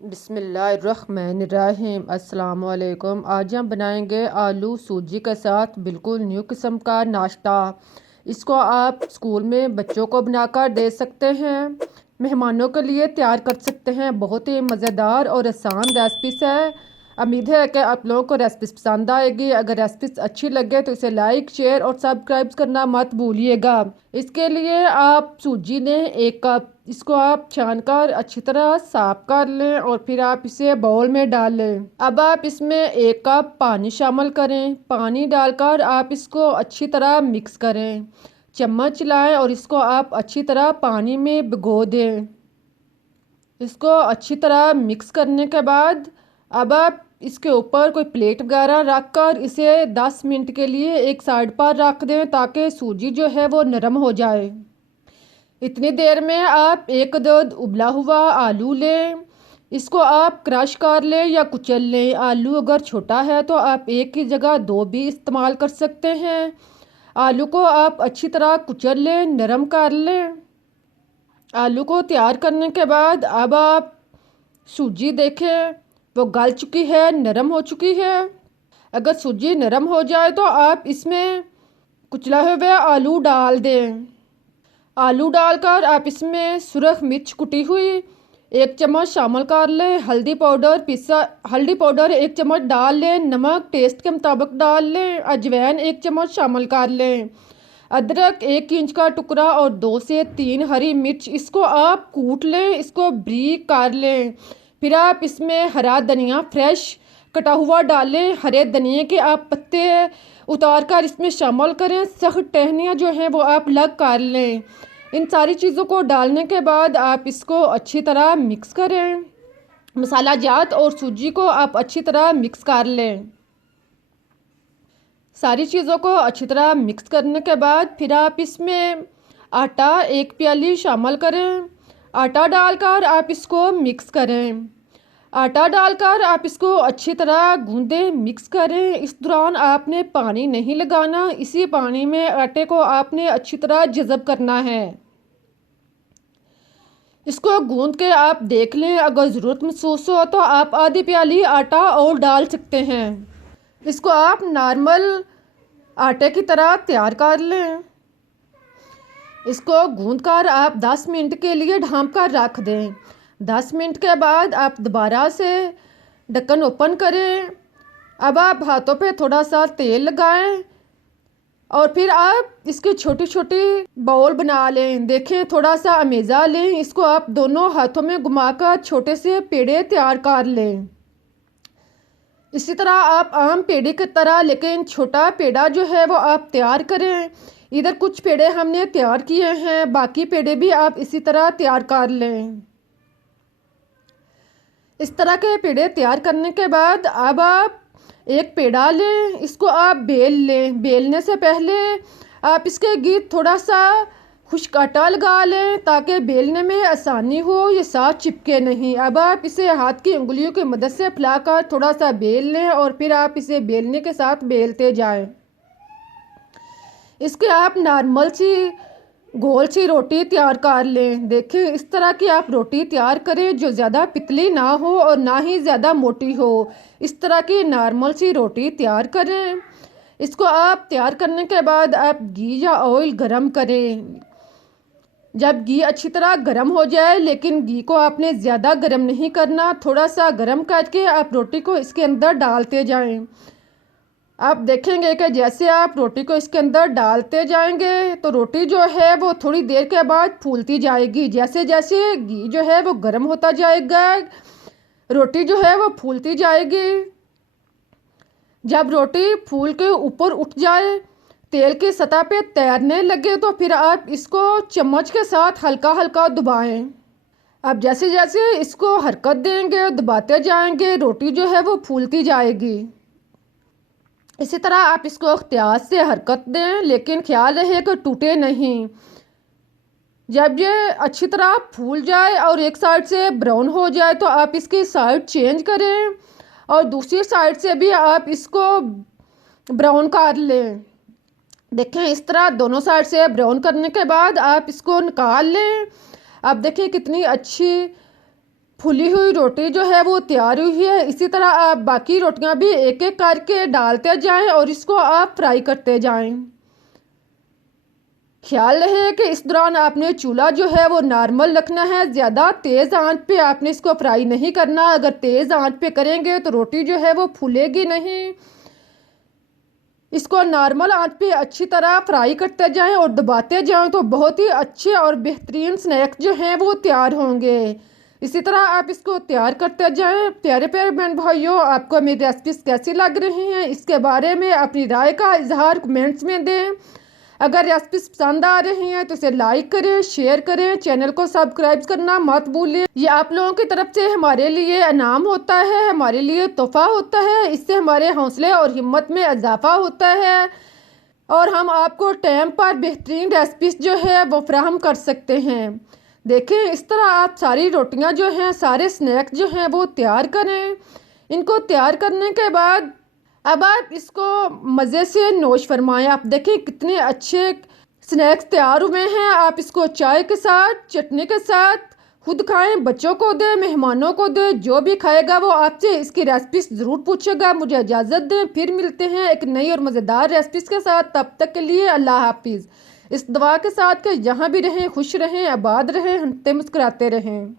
बिस्मिल्लाहिर्रहमानिर्रहीम। अस्सलाम वालेकुम। आज हम बनाएंगे आलू सूजी के साथ बिल्कुल न्यू किस्म का नाश्ता। इसको आप स्कूल में बच्चों को बनाकर दे सकते हैं, मेहमानों के लिए तैयार कर सकते हैं। बहुत ही मज़ेदार और आसान रेसिपीस है। उम्मीद है कि आप लोगों को रेसिपीस पसंद आएगी। अगर रेसिपीस अच्छी लगे तो इसे लाइक, शेयर और सब्सक्राइब करना मत भूलिएगा। इसके लिए आप सूजी ने 1 कप, इसको आप छान कर अच्छी तरह साफ कर लें और फिर आप इसे बाउल में डाल लें। अब आप इसमें 1 कप पानी शामिल करें। पानी डालकर आप इसको अच्छी तरह मिक्स करें, चम्मच चलाएं और इसको आप अच्छी तरह पानी में भिगो दें। इसको अच्छी तरह मिक्स करने के बाद अब आप इसके ऊपर कोई प्लेट वगैरह रख कर इसे 10 मिनट के लिए एक साइड पर रख दें ताकि सूजी जो है वो नरम हो जाए। इतनी देर में आप 1 अदद उबला हुआ आलू लें। इसको आप क्रश कर लें या कुचल लें। आलू अगर छोटा है तो आप एक की जगह 2 भी इस्तेमाल कर सकते हैं। आलू को आप अच्छी तरह कुचल लें, नरम कर लें। आलू को तैयार करने के बाद अब आप सूजी देखें, वो गल चुकी है, नरम हो चुकी है। अगर सूजी नरम हो जाए तो आप इसमें कुचला हुआ आलू डाल दें। आलू डालकर आप इसमें सुरख मिर्च कुटी हुई 1 चम्मच शामिल कर लें। हल्दी पाउडर 1 चम्मच डाल लें। नमक टेस्ट के मुताबिक डाल लें। अजवाइन 1 चम्मच शामिल कर लें। अदरक 1 इंच का टुकड़ा और 2 से 3 हरी मिर्च, इसको आप कूट लें, इसको बारीक कर लें। फिर आप इसमें हरा धनिया फ्रेश कटा हुआ डालें। हरे धनिए के आप पत्ते उतार कर इसमें शामिल करें। सख्त टहनियाँ जो हैं वो आप अलग कर लें। इन सारी चीज़ों को डालने के बाद आप इसको अच्छी तरह मिक्स करें। मसाला जात और सूजी को आप अच्छी तरह मिक्स कर लें। सारी चीज़ों को अच्छी तरह मिक्स करने के बाद फिर आप इसमें आटा 1 प्याली शामिल करें। आटा डालकर आप इसको मिक्स करें। आटा डालकर आप इसको अच्छी तरह गूंदें, मिक्स करें। इस दौरान आपने पानी नहीं लगाना, इसी पानी में आटे को आपने अच्छी तरह जज़ब करना है। इसको गूंद के आप देख लें, अगर ज़रूरत महसूस हो तो आप आधी प्याली आटा और डाल सकते हैं। इसको आप नॉर्मल आटे की तरह तैयार कर लें। इसको गूंद कर आप 10 मिनट के लिए ढाँप कर रख दें। 10 मिनट के बाद आप दोबारा से ढक्कन ओपन करें। अब आप हाथों पे थोड़ा सा तेल लगाएं और फिर आप इसकी छोटी छोटी बाउल बना लें। देखें, थोड़ा सा अमेज़ा लें, इसको आप दोनों हाथों में घुमाकर छोटे से पेड़े तैयार कर लें। इसी तरह आप आम पेड़े की तरह लेकिन छोटा पेड़ा जो है वो आप तैयार करें। इधर कुछ पेड़े हमने तैयार किए हैं, बाकी पेड़े भी आप इसी तरह तैयार कर लें। इस तरह के पेड़े तैयार करने के बाद अब आप एक पेड़ा लें, इसको आप बेल लें। बेलने से पहले आप इसके गिर्द थोड़ा सा खुश्क आटा लगा लें ताकि बेलने में आसानी हो, ये साथ चिपके नहीं। अब आप इसे हाथ की उंगलियों की मदद से फैलाकर थोड़ा सा बेल लें और फिर आप इसे बेलने के साथ बेलते जाएं। इसके आप नॉर्मल सी गोल सी रोटी तैयार कर लें। देखें, इस तरह की आप रोटी तैयार करें जो ज़्यादा पतली ना हो और ना ही ज़्यादा मोटी हो। इस तरह की नॉर्मल सी रोटी तैयार करें। इसको आप तैयार करने के बाद आप घी या ऑयल गरम करें। जब घी अच्छी तरह गर्म हो जाए, लेकिन घी को आपने ज़्यादा गर्म नहीं करना, थोड़ा सा गर्म करके आप रोटी को इसके अंदर डालते जाएं। आप देखेंगे कि जैसे आप रोटी को इसके अंदर डालते जाएंगे तो रोटी जो है वो थोड़ी देर के बाद फूलती जाएगी। जैसे जैसे घी जो है वो गर्म होता जाएगा, रोटी जो है वो फूलती जाएगी। जब रोटी फूल के ऊपर उठ जाए, तेल की सतह पे तैरने लगे, तो फिर आप इसको चम्मच के साथ हल्का हल्का दबाएं। अब जैसे जैसे इसको हरकत देंगे, दबाते जाएंगे, रोटी जो है वो फूलती जाएगी। इसी तरह आप इसको एहतियात से हरकत दें, लेकिन ख्याल रहे कि टूटे नहीं। जब ये अच्छी तरह फूल जाए और एक साइड से ब्राउन हो जाए तो आप इसकी साइड चेंज करें और दूसरी साइड से भी आप इसको ब्राउन कर लें। देखें, इस तरह दोनों साइड से ब्राउन करने के बाद आप इसको निकाल लें। अब देखें कितनी अच्छी फुली हुई रोटी जो है वो तैयार हुई है। इसी तरह आप बाकी रोटियां भी एक एक करके डालते जाएं और इसको आप फ्राई करते जाएं। ख्याल रहे कि इस दौरान आपने चूल्हा जो है वो नॉर्मल रखना है, ज़्यादा तेज़ आंच पे आपने इसको फ्राई नहीं करना। अगर तेज़ आंच पे करेंगे तो रोटी जो है वो फूलेगी नहीं। इसको नॉर्मल आंच पे अच्छी तरह फ्राई करते जाएं और दबाते जाएं तो बहुत ही अच्छे और बेहतरीन स्नैक्स जो हैं वो तैयार होंगे। इसी तरह आप इसको तैयार करते जाएं। प्यारे प्यारे बहन भाइयों, आपको मेरी रेसिपीज कैसी लग रही हैं इसके बारे में अपनी राय का इजहार कमेंट्स में दें। अगर रेसिपीज पसंद आ रही हैं तो इसे लाइक करें, शेयर करें, चैनल को सब्सक्राइब करना मत भूलें। ये आप लोगों की तरफ से हमारे लिए इनाम होता है, हमारे लिए तोहफा होता है। इससे हमारे हौसले और हिम्मत में इजाफा होता है और हम आपको टाइम पर बेहतरीन रेसिपीज जो है वो फराहम कर सकते हैं। देखें, इस तरह आप सारी रोटियां जो हैं, सारे स्नैक्स जो हैं वो तैयार करें। इनको तैयार करने के बाद अब आप इसको मज़े से नोश फरमाएं। आप देखें कितने अच्छे स्नैक्स तैयार हुए हैं। आप इसको चाय के साथ, चटनी के साथ खुद खाएं, बच्चों को दें, मेहमानों को दें। जो भी खाएगा वो आपसे इसकी रेसिपीज ज़रूर पूछेगा। मुझे इजाज़त दें, फिर मिलते हैं एक नई और मज़ेदार रेसिपीज़ के साथ। तब तक के लिए अल्लाह हाफिज़। इस दुआ के साथ कि जहाँ भी रहें खुश रहें, आबाद रहें, हंसते मुस्कुराते रहें।